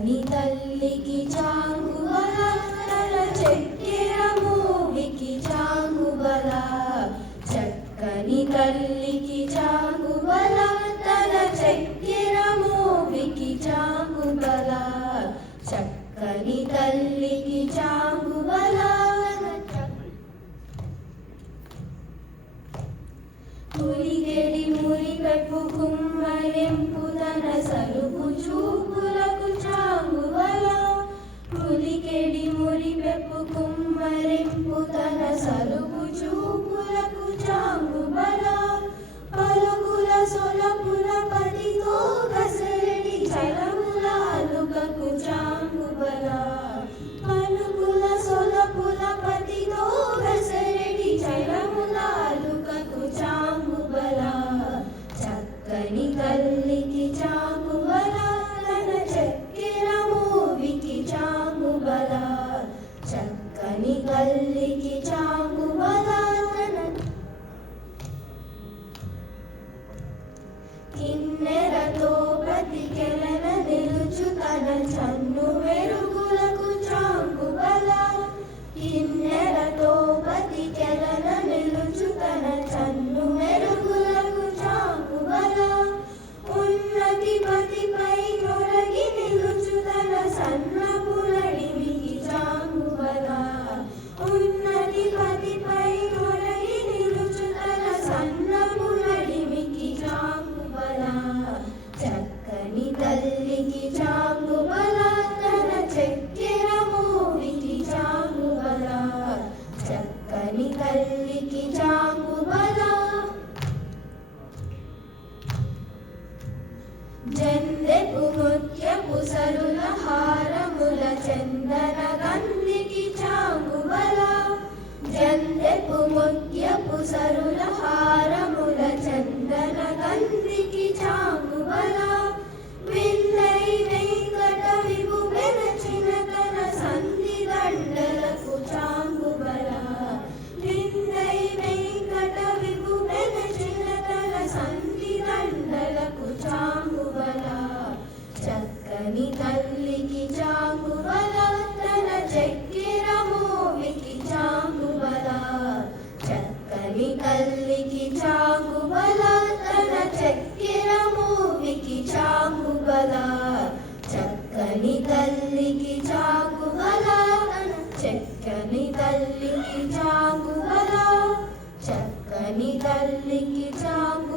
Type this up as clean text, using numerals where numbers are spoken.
చక్కని తల్లికి చాంగుబల తన చక్కెర మూవికి చాంగుబల చక్కని తల్లికి చాంగుబల తన చక్కెర మూవికి చాంగుబల చక్కని తల్లికి చాంగుబల పులిగెడి మురిపెప్పు కుమ్మరింపు తన సరుకు చూపులకు చాంగుబల పులిగెడి మురిపెప్పు కుమ్మరింపు తన సరుకు చూపులకు చాంగుబల పలుకుల సొలపుల పతితో కసరడి చలముల అలుకకు చాంగుబల పలుకుల సొలపుల పతితో కసరడి చలముల అలుకకు చాంగుబల చక్కని తల్లికి చాంగుబల తన చక్కెర మూవికి చాంగుబల చక్కని తల్లికి చాంగుబల కిన్నెరతో ప్రతికెలన నిలుచు తన చన్ను వెరుగులకు చాంగుబల కిన్నెరతో ప్రతికెలన నిలుచు తన చన్ను వెరుగులకు చాంగుబల ఉన్నతి పతిపై కొరగి నిలుచు తన సన్నపురడిమికి చాంగుబల ఉన్నతి పతిపై కొరగి నిలుచు తన సన్నపురడిమికి చాంగుబల చక్కని తల్లికి చాంగుబల తన చక్కెర మూవికి చాంగుబల చక్కని తల్లికి చాంగుబల జందెపు ముత్యపు సరుల హారముల చందన గంధికి చాంగుబల జందెపు ముత్యపు సరుల హారముల చందన గంధికి చాంగుబల విన్నై వెంకట విభు వెనచిన తన సంధి దండలకు చాంగుబల విన్నై వెంకట విభు వెనచిన తన సంధి దండలకు చాంగుబల చక్కని తల్లికి చాంగుబల తన చక్కెర మూవికి చాంగుబల చక్కని తల్లికి చాంగుబల తన చక్కెర మూవికి చాంగుబల చక్కని తల్లికి చాంగుబల చక్కని తల్లికి చాంగుబల చక్కని తల్లికి చాంగుబల